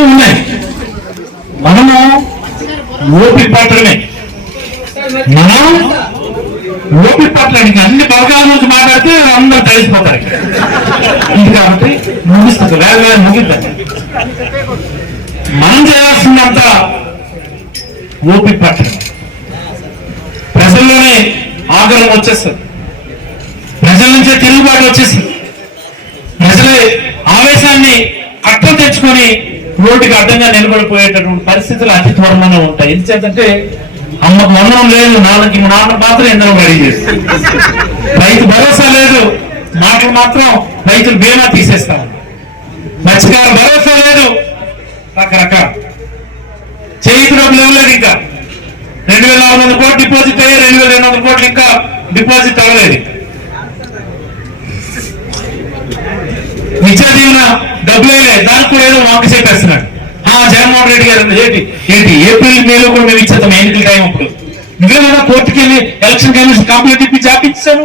ఉన్నాయి. మనము ఓపి పట్టడమే, మనం ఓపి పట్టడానికి అన్ని పథకాల నుంచి మాట్లాడితే అందరూ కలిసిపోతారు. ఇది కాబట్టి ముగిస్తుంది, వేగంగా ముగిద్దాం. మనం చేయాల్సిందంతా ఓపి పట్టడం. ప్రజల్లోనే ఆగ్రహం వచ్చేస్తుంది, ప్రజల నుంచే తిరుగుబాటు వచ్చేస్తుంది. ప్రజలే ఆవేశాన్ని అర్థం తెచ్చుకొని రోడ్డుకి అడ్డంగా నిలబడిపోయేటటువంటి పరిస్థితులు అతి త్వరలోనే ఉంటాయి. ఎందుచేతంటే అమ్మకు మరణం లేదు, నాన్నకి నాన్న మాత్రం ఎందరో రెడీ చేస్తారు. రైతు భరోసా లేదు, మాటలు మాత్రం రైతులు బీమా తీసేస్తారు. మత్స్యకార భరోసా లేదు, రకరకాల చేతి డబ్బులు ఇవ్వలేదు. ఇంకా 2,400 కోట్లు డిపాజిట్ అయ్యి 2,200 కోట్లు ఇంకా డిపాజిట్ అవ్వలేదు. విద్యా దీవెన డబ్బులు వేయలేదు, దానికి కూడా ఏదో మాకు చెప్పేస్తున్నాడు. జగన్మోహన్ రెడ్డి గారు ఏంటి ఏప్రిల్ మేలో కూడా మేము ఇచ్చేస్తాం ఎన్నికల టైం. అప్పుడు నువ్వేమన్నా కోర్టుకి వెళ్ళి ఎలక్షన్ కమిషన్ కంప్లైంట్ ఇప్పి చేపించాను,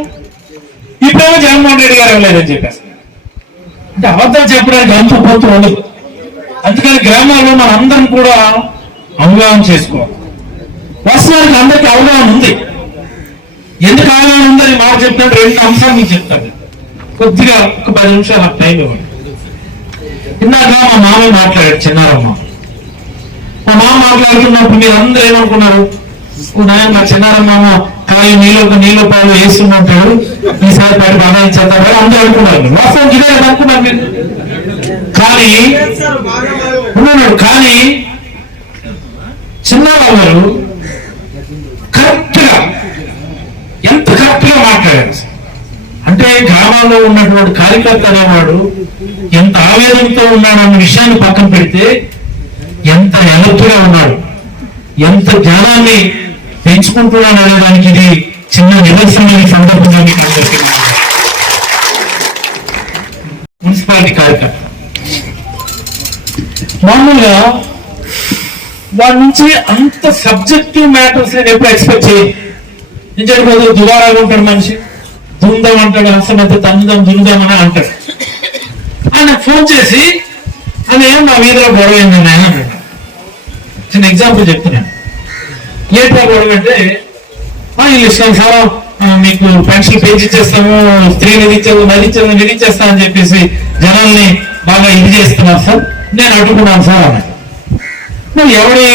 ఇప్పుడేమో జగన్మోహన్ రెడ్డి గారు ఇవ్వలేదని చెప్పేస్తున్నాడు. అంటే అబద్ధాలు చెప్పడానికి అంత పోతూ ఉండదు. అందుకని గ్రామాల్లో మన అందరం కూడా అవగాహన చేసుకోవాలి. వాస్తవానికి అందరికీ అవగాహన ఉంది. ఎందుకు అవగాహన ఉందని మాకు చెప్తాను, 2 అంశాలు మీకు చెప్తాను. కొద్దిగా ఒక 10 నిమిషాలు నాకు టైం ఇవ్వండి. ఇందాక మా మామయ్య మాట్లాడాడు, చిన్నారమ్మ. మా మామ మాట్లాడుతున్నప్పుడు మీరు అందరూ ఏమనుకున్నారు, నాయన మా చిన్నారమ్మ కాయ నీలో పాలు వేస్తున్నట్టాడు, ఈసారి పాటి బాగా చేద్దాం అందరూ అనుకున్నారు. వాస్తవం ఇదే అనుకున్నారు మీరు. కానీ చిన్నారావు గారు కరెక్ట్ గా ఎంత కరెక్ట్ గా మాట్లాడారు. అంటే గ్రామాల్లో ఉన్నటువంటి కార్యకర్త అనేవాడు ఎంత ఆవేదనతో ఉన్నాడన్న విషయాన్ని పక్కన పెడితే ఎంత ఎలర్ట్గా ఉన్నాడు, ఎంత జ్ఞానాన్ని పెంచుకుంటున్నాడు అనేదానికి ఇది చిన్న నిదర్శనమైన సందర్భంగా మీకు అందరికీ. మున్సిపాలిటీ కార్యకర్త మామూలుగా వాడి నుంచి అంత సబ్జెక్టివ్ మ్యాటర్స్ నేను ఎప్పుడు ఎక్స్పెక్ట్ చేయను. నిజంగా దుబారాగా ఉంటాడు మనిషి, దుందాం అంటాడు, అసలు తందుదాం దుందాం అని అంటాడు. ఆయన ఫోన్ చేసి అని మా వీధిలో గొడవ ఏంటండి ఆయన అన్నాడు. చిన్న ఎగ్జాంపుల్ చెప్తున్నాను. ఏంటో గొడవ అంటే వీళ్ళు ఇష్టానుసారం మీకు పెన్షన్ పెంచిచ్చేస్తాము, స్త్రీలు ఇది ఇచ్చేస్తాం అని చెప్పేసి జనాల్ని బాగా ఇది చేస్తున్నారు సార్, నేను అడ్డుకున్నాను సార్ అన్నాడు. నువ్వు ఎవరి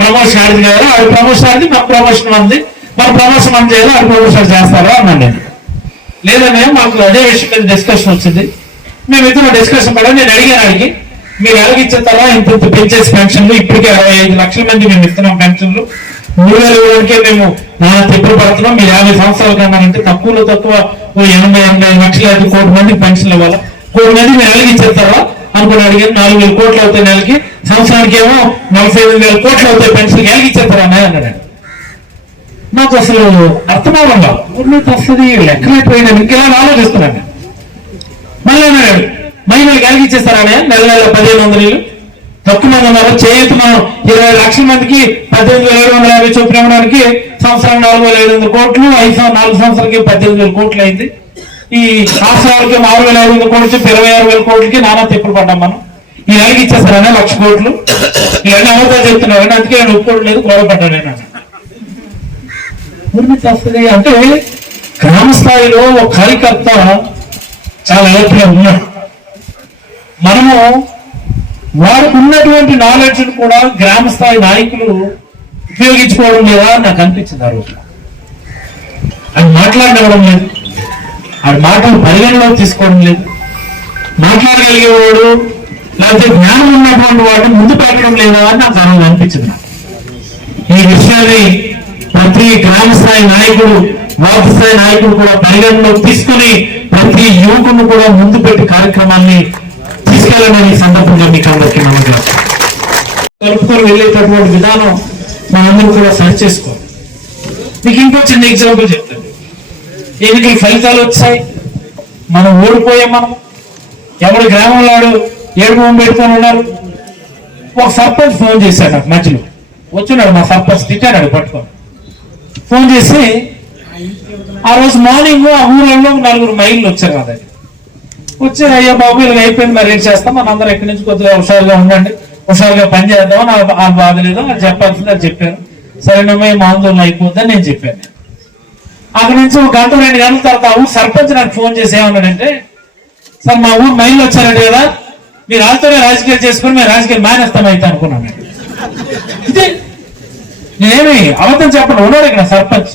ప్రమోషన్ ఆడింది కదా, ఆవిడ ప్రమోషన్ ఆడింది, మన ప్రమోషన్ ఉంది, మన ప్రమోషన్ మనం చేయాలి, ఆవిడ ప్రమోషన్ చేస్తారా అన్నాను నేను. లేదనే మాకు అదే విషయం మీద డిస్కషన్ వచ్చింది, మేము ఇద్దరు డిస్కషన్ పడా. నేను అడిగి మీరు ఎలాగిచ్చేస్తారా, ఇంత పెంచేసి పెన్షన్లు ఇప్పటికే 65 లక్షల మంది మేము ఇస్తున్నాం పెన్షన్లు, 3,000 ఇవ్వడానికే మేము తిప్పలు పడుతున్నాం, మీరు 50 సంవత్సరాలు కన్నారంటే తక్కువలో తక్కువ 80 లక్షల 5 కోట్ల మందికి పెన్షన్లు ఇవ్వాలా, 1 కోటి మంది మీరు ఎలాగిచ్చేస్తారా అనుకుని అడిగాను. 4,000 కోట్లు అవుతాయి నెలకి, సంవత్సరానికి ఏమో 45,000 కోట్లు అవుతాయి పెన్షన్కి, ఎలాగిచ్చేస్తారా అన్నాడు. నాకు అసలు అర్థమవ్వడం వస్తుంది, లెక్కలేకపోయినా ఇంకెలా ఆలోచిస్తున్నాను. మళ్ళీ అన్నాడు మహిళలు కలిగిచ్చేస్తారా నెల 1,500 తక్కువ మంది ఉన్నారు, చేతి మనం 20 లక్షల మందికి 18,750 చొప్పున ఇవ్వడానికి సంవత్సరం 4,500 కోట్లు, 4 సంవత్సరాలకి 18,000 కోట్లు అయింది. ఈ రాష్ట్రాలకి 6,500 కోట్లు చెప్పి 26,000 కోట్లకి నానా తిప్పులు పడ్డాం మనం. ఈ నెలకి ఇచ్చేస్తారనే 1,00,000 కోట్లు ఇవన్నీ అవుతా చెప్తున్నాను. అందుకే నేను ఒప్పుకోవట్లేదు, గొడవ పడ్డాను నేను. అంటే గ్రామ స్థాయిలో ఒక కార్యకర్త చాలా ఏపుగా ఉన్నాడు. మనము వారికి ఉన్నటువంటి నాలెడ్జ్ కూడా గ్రామ స్థాయి నాయకులు ఉపయోగించుకోవడం లేదా నాకు అనిపించింది. ఆ రోజు అది మాట్లాడడం లేదు, ఆడి మాటలు పరిగణలో తీసుకోవడం లేదు, మాట్లాడగలిగేవాడు లేకపోతే జ్ఞానం ఉన్నటువంటి వాడిని ముందు పెట్టడం లేదా అని నాకు ఆ రోజు అనిపించింది. ఈ విషయాన్ని ప్రతి గ్రామ స్థాయి నాయకుడు, వార్డు స్థాయి నాయకుడు కూడా పరిగణలో తీసుకుని ప్రతి యువకును కూడా ముందు పెట్టి కార్యక్రమాన్ని తీసుకెళ్ళాలని సందర్భంగా మీకు అందరికీ నమ్మకం. కలుపుకొని వెళ్ళేటటువంటి విధానం మనందరూ కూడా సరి చేసుకోవాలి. మీకు ఇంకో చిన్న ఎగ్జాంపుల్ చెప్తాను. ఎన్నికల ఫలితాలు వచ్చాయి, మనం ఓడిపోయాం. మనం ఎవరి గ్రామంలో ఏడుపు పెట్టుకొని ఉన్నారు. ఒక సర్పంచ్ ఫోన్ చేశాడు నాకు, మధ్యలో వచ్చినాడు మా సర్పంచ్, తిట్టాడు పట్టుకొని. ఫోన్ చేసి ఆ రోజు మార్నింగ్ ఆ ఊళ్ళో 4 మైళ్ళు వచ్చారు కదా, వచ్చారు. అయ్యా బాబు ఇలా అయిపోయింది, మరి ఏం చేస్తాం, మన అందరం ఎక్కడి నుంచి కొద్దిగా హుషారుగా ఉండండి, ఒకసారిగా పని చేద్దాం ఆ బాధ లేదు అది చెప్పాల్సింది అది చెప్పాను. సరేనమ్మా ఏం ఆందోళన అయిపోద్దని నేను చెప్పాను. అక్కడి నుంచి ఒక గంట 2 గంటల తర్వాత ఊరు సర్పంచ్ నాకు ఫోన్ చేసి ఏమన్నాడంటే, సార్ మా ఊరు మైళ్ళు వచ్చారంటే కదా, మీరు వాళ్ళతోనే రాజకీయాలు చేసుకుని మేము రాజకీయాలు మానేస్తాం అయితే అనుకున్నాను. ఇదే నేనేమి అబద్ధం చెప్పండి, ఉన్నాడు ఇక్కడ సర్పంచ్.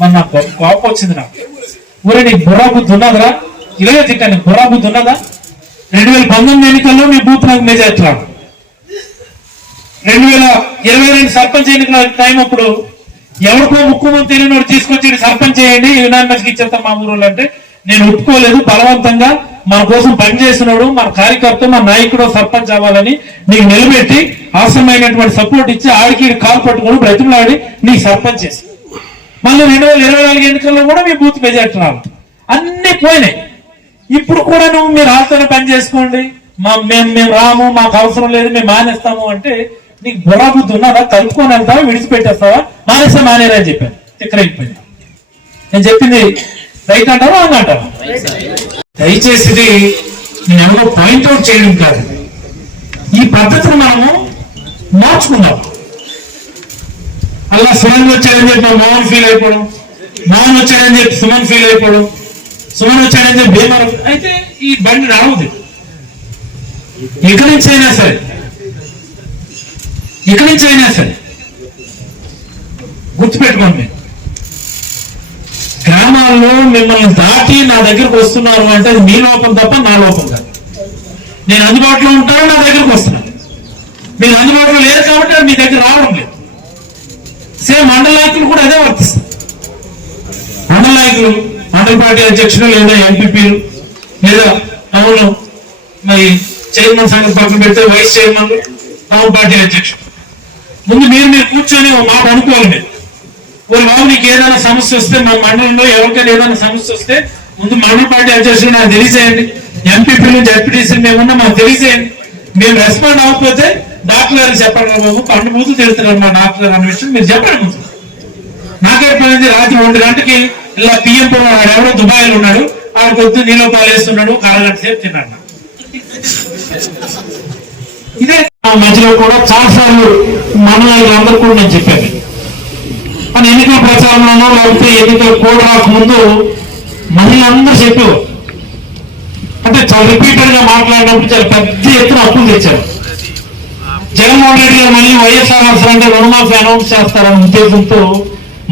మరి నాకు కోపం వచ్చింది. నాకు ఊరే నీకు బుర్రా బుద్ధి ఉన్నదిరా, ఇలాగే తిట్టా, నీకు బుర్రా బుద్ధి ఉన్నదా? 2019 ఎన్నికల్లో మీ బూత్ నాకు మెజార్టీ రాడు. 2022 సర్పంచ్ ఎన్నికల టైం అప్పుడు ఎవరికో ముఖ్యమంత్రి తెలియని తీసుకొచ్చి సర్పంచ్ చేయండి యునానిమస్కి ఇచ్చేస్తాం మా ఊరు అంటే నేను ఒప్పుకోలేదు. బలవంతంగా మన కోసం పనిచేసినాడు మన కార్యకర్త మన నాయకుడు సర్పంచ్ అవ్వాలని నీకు నిలబెట్టి అవసరమైనటువంటి సపోర్ట్ ఇచ్చి ఆడికి కాలు పట్టుకుని బ్రతిమలాడి నీకు సర్పంచ్ చేసి మళ్ళీ 2024 ఎన్నికల్లో కూడా మీ బూత్ మెజార్టీ రాదు. అన్ని పోయినాయి. ఇప్పుడు కూడా నువ్వు మీరు ఆతోనే పని చేసుకోండి, మేము రాము, మాకు అవసరం లేదు, మేము మానేస్తాము అంటే నీకు బుర్రా బుద్ధి ఉన్నదా? కలుపుకొని వెళ్తావా, విడిచిపెట్టేస్తావా? మానేస్తా మానేరా అని చెప్పాను. తిక్కరైపోయింది. నేను చెప్పింది రైట్ అంటావా అని అంటావా? దయచేసి నేను ఎవరో పాయింట్అవుట్ చేయడం కాదు, ఈ పద్ధతిని మనము మార్చుకుందాం. అలా సుమన్ వచ్చాడని చెప్పి మోహన్ ఫీల్ అయిపోవడం, మోహన్ వచ్చాడని చెప్పి సుమన్ ఫీల్ అయిపోవడం, సుమన్ వచ్చాడని చెప్పి భీమన్ అయితే ఈ బండి రావుది. ఇక్కడి నుంచి అయినా సరే గుర్తుపెట్టుకోండి, గ్రామాల్లో మిమ్మల్ని దాటి నా దగ్గరకు వస్తున్నారు అంటే అది మీ లోపం తప్ప నా లోపం కాదు. నేను అందుబాటులో ఉంటాను, నా దగ్గరకు వస్తున్నాను. మీరు అందుబాటులో లేరు కాబట్టి అది మీ దగ్గర రావడం లేదు. సేమ్ మండల నాయకులు కూడా అదే వర్తిస్తుంది. మండల నాయకులు, మండల పార్టీ అధ్యక్షులు లేదా ఎంపీపీలు లేదా టౌన్ మరి చైర్మన్ సంగతి పక్కన పెడితే వైస్ చైర్మన్ టౌన్ పార్టీ అధ్యక్షుడు ముందు మీరు కూర్చొని ఒక మాట అనుకోవాలి. మీరు ఓ బాబు నీకు ఏదైనా సమస్య వస్తే మా మండలంలో ఎవరికైనా ఏదైనా సమస్య వస్తే ముందు మండల పార్టీ అధ్యక్షుడు నాకు తెలియజేయండి, ఎంపీపీలు జడ్పీటీసీలు మేమున్నా మాకు తెలియజేయండి. మేము రెస్పాండ్ అవ్వకపోతే డాక్టర్ గారికి చెప్పండి బాబు పండు ముందు తెలుస్తున్నారు మా డాక్టర్ గారు అనే విషయం మీరు చెప్పండి. ముందు నాకైపోయింది రాత్రి 1 గంటకి ఇలా పిఎం ఎవరో దుబాయ్లో ఉన్నాడు, ఆడికి వద్దు నీలో పాలేస్తున్నాడు, అరగంట సేపు తిన్నాడు. ఇదే మధ్యలో కూడా చాలా సార్లు మండలాలందరూ కూడా నేను చెప్పాను. కానీ ఎన్నికల ప్రచారంలోనో లేకపోతే ఎన్నికల కోడ్ రాకముందు మహిళలందరూ చెప్పేవారు. అంటే చాలా రిపీటెడ్ గా మాట్లాడినప్పుడు చాలా పెద్ద ఎత్తున అప్పులు తెచ్చారు. జగన్మోహన్ రెడ్డి గారు మళ్ళీ వైఎస్ఆర్ అంటే రుణమాఫీ అనౌన్స్ చేస్తారన్న ఉద్దేశంతో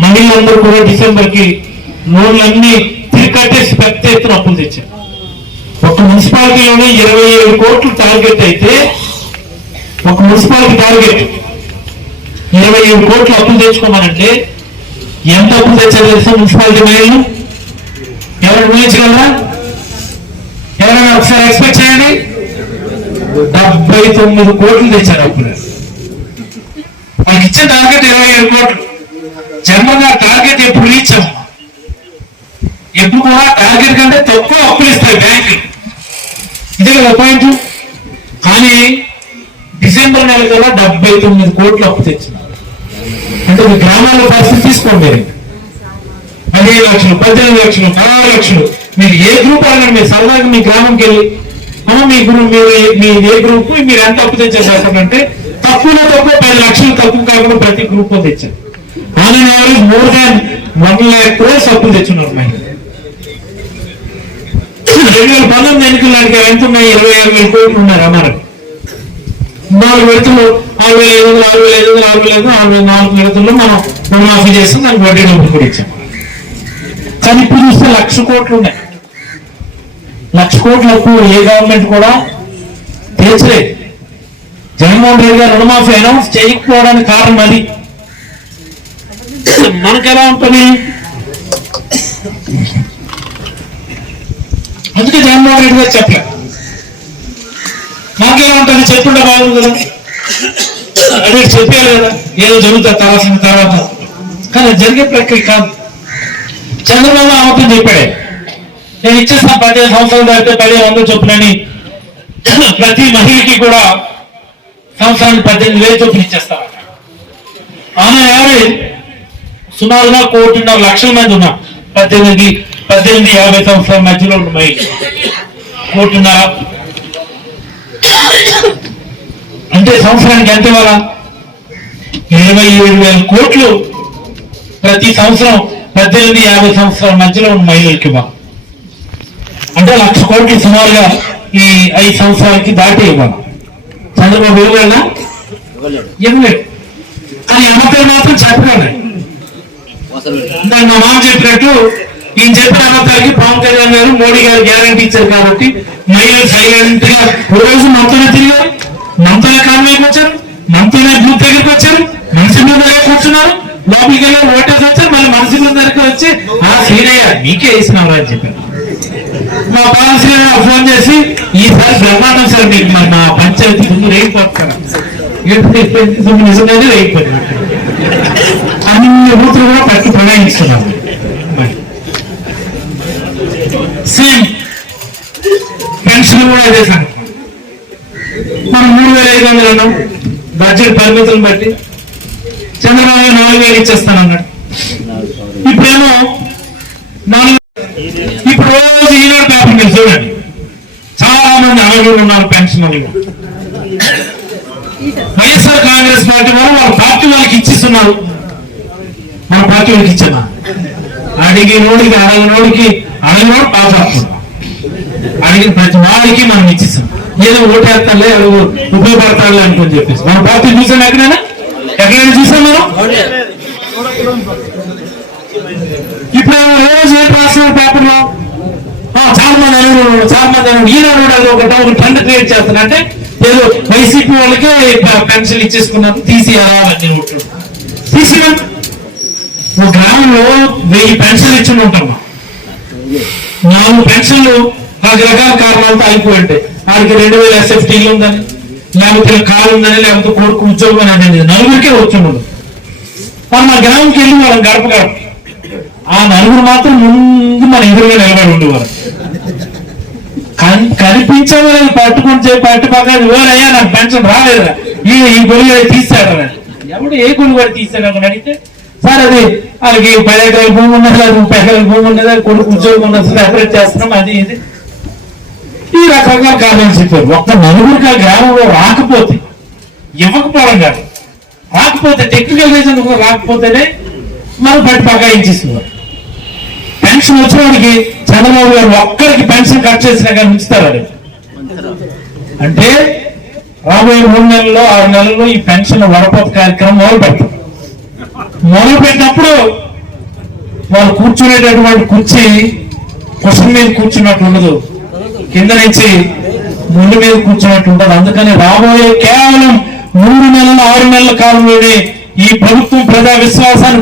మహిళలందరూ కూడా డిసెంబర్ కి లోన్లన్నీ తిరిగి కట్టేసి పెద్ద ఎత్తున అప్పులు తెచ్చారు. ఒక మున్సిపాలిటీలోనే 27 కోట్లు టార్గెట్ అయితే ఒక మున్సిపాలిటీ టార్గెట్ 27 కోట్లు అప్పులు తెచ్చుకోమనంటే ఎంత అప్పులు తెచ్చారు తెలుసా? మున్సిపాలిటీ మేయర్లు ఎవరైనా ఊహించగలరా? ఎవరైనా ఒకసారి ఎక్స్పెక్ట్ చేయండి. 79 కోట్లు తెచ్చారు అప్పులు. వాళ్ళకి ఇచ్చిన టార్గెట్ 27 కోట్లు. జనరల్గా టార్గెట్ ఎప్పుడు రీచ్ అవ్వం, ఎప్పుడు కూడా టార్గెట్ కంటే తక్కువ అప్పులు ఇస్తాయి బ్యాంకులు. ఇదే కదా పాయింట్. కానీ డిసెంబర్ నెల కల్లా 79 కోట్లు అప్పు తెచ్చినారు. అంటే మీ గ్రామాల పరిస్థితి తీసుకోండి. 15 లక్షలు, 18 లక్షలు, 16 లక్షలు. మీరు ఏ గ్రూప్ అడగండి, మీరు సరదాగా మీ గ్రామంకి వెళ్ళి మీ గ్రూప్ మీ ఏ గ్రూప్ మీరు ఎంత అప్పు తెచ్చేసారంటే తక్కువలో తక్కువ 10 లక్షలు తక్కువ కాకుండా ప్రతి గ్రూప్ తెచ్చారు. On and average more than 1 lakh crores అప్పులు తెచ్చున్నారు. 2019 ఎన్నికలకి ఎంత ఉన్నాయి? 25,000 కోట్లు ఉన్నారు. అన్నారు 4 విడతలు 6,500, 4 విడతల్లో మనం రుణమాఫీ చేస్తాం, దానికి వడ్డీ డబ్బులు కూడా ఇచ్చాం. కానీ ఇప్పుడు చూస్తే 1,00,000 కోట్లు ఉన్నాయి. 1,00,000 కోట్ల అప్పు ఏ గవర్నమెంట్ కూడా తీర్చలేదు. జగన్మోహన్ రెడ్డి గారు రుణమాఫీ అనౌన్స్ చేయకపోవడానికి కారణం అది. మనకు ఎలా ఉంటుంది? అందుకే జగన్మోహన్ రెడ్డి గారు చెప్పలేదు. నాకేలా ఉంటుంది? చెప్పుంటే బాగుంది కదా, అదే చెప్పారు కదా ఏదో జరుగుతుంది తర్వాత. కానీ జరిగే ప్రక్రియ కాదు. చంద్రబాబు అవతం చెప్పాడు, నేను ఇచ్చేస్తాను 15 సంవత్సరాలు దాటితే 1500 చొప్పునని ప్రతి మహిళకి కూడా సంవత్సరానికి 18,000 చొప్పున ఇచ్చేస్తాను. ఆమె యావరేజ్ సుమారుగా 1.5 లక్షల మంది ఉన్నారు. 18-50 సంవత్సరాల మధ్యలో ఉన్న మహిళ 1.5 కోటి. అంటే సంవత్సరానికి ఎంత ఇవ్వాలా? 27,000 కోట్లు ప్రతి సంవత్సరం 18-50 సంవత్సరాల మధ్యలో ఉన్న మహిళలకి ఇవ్వాలి. అంటే 1,00,000 కోట్లు సుమారుగా ఈ 5 సంవత్సరాలకి దాటి ఇవ్వాలి. చంద్రబాబు ఇవ్వలేదా? ఇవ్వలేదు. కానీ అమ్మకాలు మాత్రం చెప్పగలరు. మా మామ చెప్పినట్టు ఈయన చెప్పిన అమ్మకాలకి పవన్ కళ్యాణ్ గారు మోడీ గారు గ్యారంటీ ఇచ్చారు కాబట్టి మహిళలు సైలెంట్ గా రోజు మనతోనే తిరిగారు, మనతోనే కాన్వేకి వచ్చారు, మనతోనే బూత్ దగ్గరికి వచ్చారు, మనిషి మీద కూర్చున్నారు, లోపలికి వెళ్ళారు, ఓటేసి వచ్చారు, మళ్ళీ మనిషి మీద దగ్గరికి వచ్చి శ్రీనయ్య మీకే వేసినారు అని చెప్పారు. మా పాలన శ్రీనయ్య ఫోన్ చేసి ఈసారి బ్రహ్మాండం సార్ మీకు మా పంచాయతీ ముందు రేగిపోతారు, నిజంగానే రేగిపోయింది. అన్ని బూతులు కూడా పట్టి ప్రయాణిస్తున్నారు. సేమ్ పెన్షన్ కూడా అదే సంగతి. మనం 3,500 అన్నాం బడ్జెట్ పరిమితులను బట్టి. చంద్రబాబు 4,000 ఇచ్చేస్తానన్నాడు. ఇప్పుడేమో 4. ఇప్పుడు రోజు ఈనాడు పేపర్ మీరు చూడండి, చాలా మంది అర్హులు ఉన్నారు పెన్షనర్లు. వైఎస్ఆర్ కాంగ్రెస్ పార్టీ వాళ్ళు వాళ్ళ పార్టీ వాళ్ళకి ఇచ్చిస్తున్నారు, మన పార్టీ వాళ్ళకి ఇచ్చామా? అడిగి నోడికి అడగినోడు పాపడుతున్నాం. అడిగిన ప్రతి వాడికి మనం ఇచ్చిస్తాం. ఏదో ఓటేస్తానులే అడుగు ఉపయోగపడతానులే అనుకుని చెప్పేసి మన పార్టీ చూసాం. ఎక్కడైనా చూసాం మనం? ఇప్పుడు రోజు ఏం రాస్తున్నారు పేపర్లో? చాలా మంది అనుభవం, చాలా మంది ఈనాడు ఒక ట్రెండ్ క్రియేట్ చేస్తానంటే ఏదో వైసీపీ వాళ్ళకే పెన్షన్ ఇచ్చేసుకున్నారు, తీసేయాలని ఉంటుంది. తీసినా ఒక గ్రామంలో 1000 పెన్షన్లు ఇచ్చి ఉంటాం. 4 పెన్షన్లు రకరకాల కారణాలతో అయిపోయింటాయి. వాడికి 2,000 SFTలు ఉందని, లేకపోతే కాలు ఉందని, లేకపోతే కొడుకు ఉద్యోగం అనేది 4గురికే వచ్చిండు. వాళ్ళు మా గ్రామంకి వెళ్ళి వాళ్ళని గడప ఆ 4 మాత్రం ముందు మన ఎదురుగా నిలబడి ఉండేవారు. కనిపించమని పట్టు పక్కన ఎవరయ్యా నాకు పెన్షన్ రాలేదా, ఈ గొలుగు తీసాడని. ఎవడు ఏ గొలుగు తీసాడని అడిగితే సార్ అది వాళ్ళకి 10 ఎకరాల భూమి ఉన్నది, అది 30 ఎకరాల భూమి ఉన్నది, కొడుకు ఉద్యోగం ఉన్నది, సెపరేట్ చేస్తున్నాం, అది ఇది ఈ రకరకాల కారణాలు చెప్పారు. ఒక్క 4గురికి ఆ గ్రామంలో రాకపోతే, ఇవ్వకపోవడం కాదు, రాకపోతే టెక్నికల్ రీజన్ రాకపోతేనే మనం బయట పకాయించేస్తున్నారు. పెన్షన్ వచ్చినవాడికి చంద్రబాబు గారు ఒక్కరికి పెన్షన్ కట్ చేసినా కానీ ఉంచుతారు. అంటే రాబోయే 3 నెలల్లో 6 నెలల్లో ఈ పెన్షన్ వడపోత కార్యక్రమం మొదలు పెట్టినప్పుడు వాళ్ళు కూర్చునేటటువంటి కుర్చీ కుషన్ మీద కూర్చున్నట్టు ఉండదు, కింద నుంచి ముందు మీద కూర్చున్నట్టు ఉంటుంది. అందుకని రాబోయే కేవలం 3 నెలల 6 నెలల కాలంలోనే ఈ ప్రభుత్వం ప్రజా విశ్వాసాన్ని